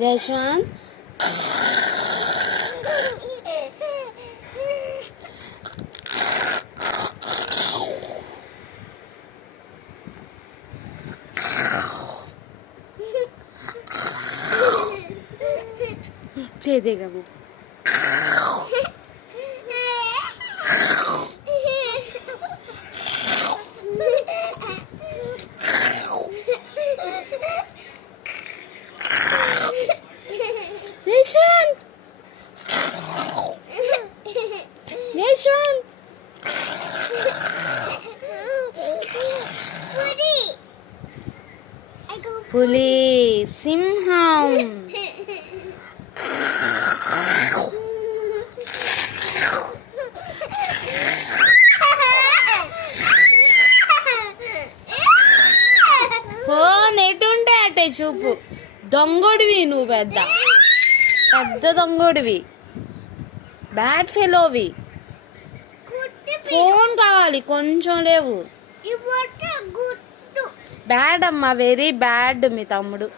జయశ్వాన్ చేదేగా Yeshwan! Yeshwan! Puli, Simham. Phone ఎటుంటే అటే చూపు. దొంగోడివి నువ్వు, పెద్ద దొంగోడివి, బ్యాడ్ ఫెలోవి. ఫోన్ కావాలి, కొంచెం లేవు. బ్యాడ్ అమ్మా, వెరీ బ్యాడ్ మీ తమ్ముడు.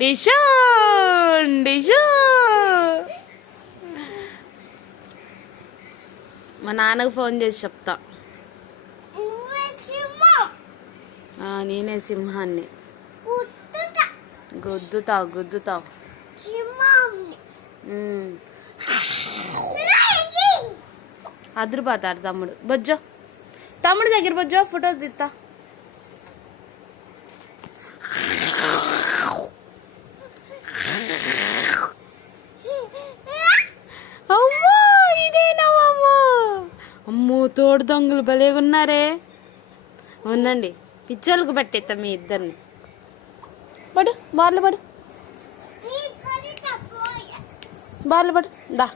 డిషోన్ మా నాన్నకు ఫోన్ చేసి చెప్తా. నేనే సింహాన్ని. గుద్దుతావు. అదిరిపోతారు తమ్ముడు. బొజ్జో, తమ్ముడు దగ్గర బొజ్జో, ఫోటో తీస్తా. అమ్మో, ఇదేనావమ్మో. అమ్మో, తోడు దొంగలు భలేగున్నారే. ఉండండి, పిచ్చోళ్ళకు పట్టేస్తా మీ ఇద్దరిని. పడు, బార్లు పడు. దా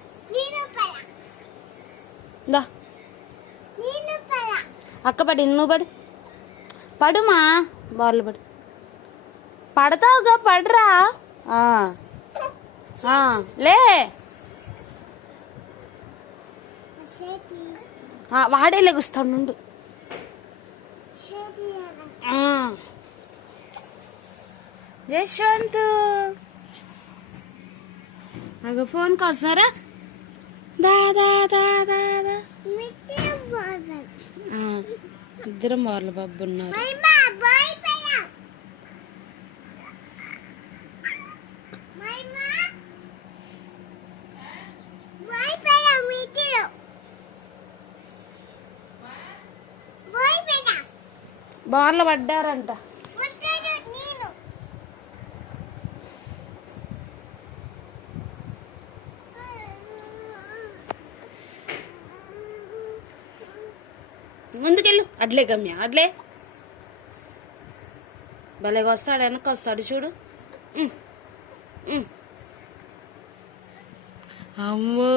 అక్క పడి, నువ్వు పడుమా. బార్లు పడు. పడతావుగా, పడరా. లే, వాడే లెగుస్తాడు నుండు. జశ్వంత్ నాకు ఫోన్ కాల్ సారా. ఇద్దరం వాళ్ళ బాబు ఉన్నారు. బార్లు పడ్డారంట. ముందుకెళ్ళు. అడ్లే గమ్య, అడ్లే. భలేగా వస్తాడు, వెనక్కి వస్తాడు చూడు. అమ్మో,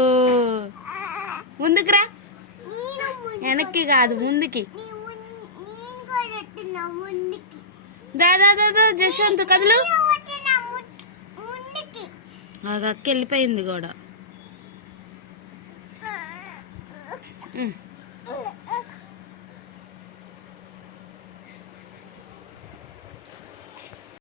ముందుకురా. వెనక్కి కాదు, ముందుకి. దాదా జశ్వంత్ కదులు. అక్క వెళ్ళిపోయింది కూడా.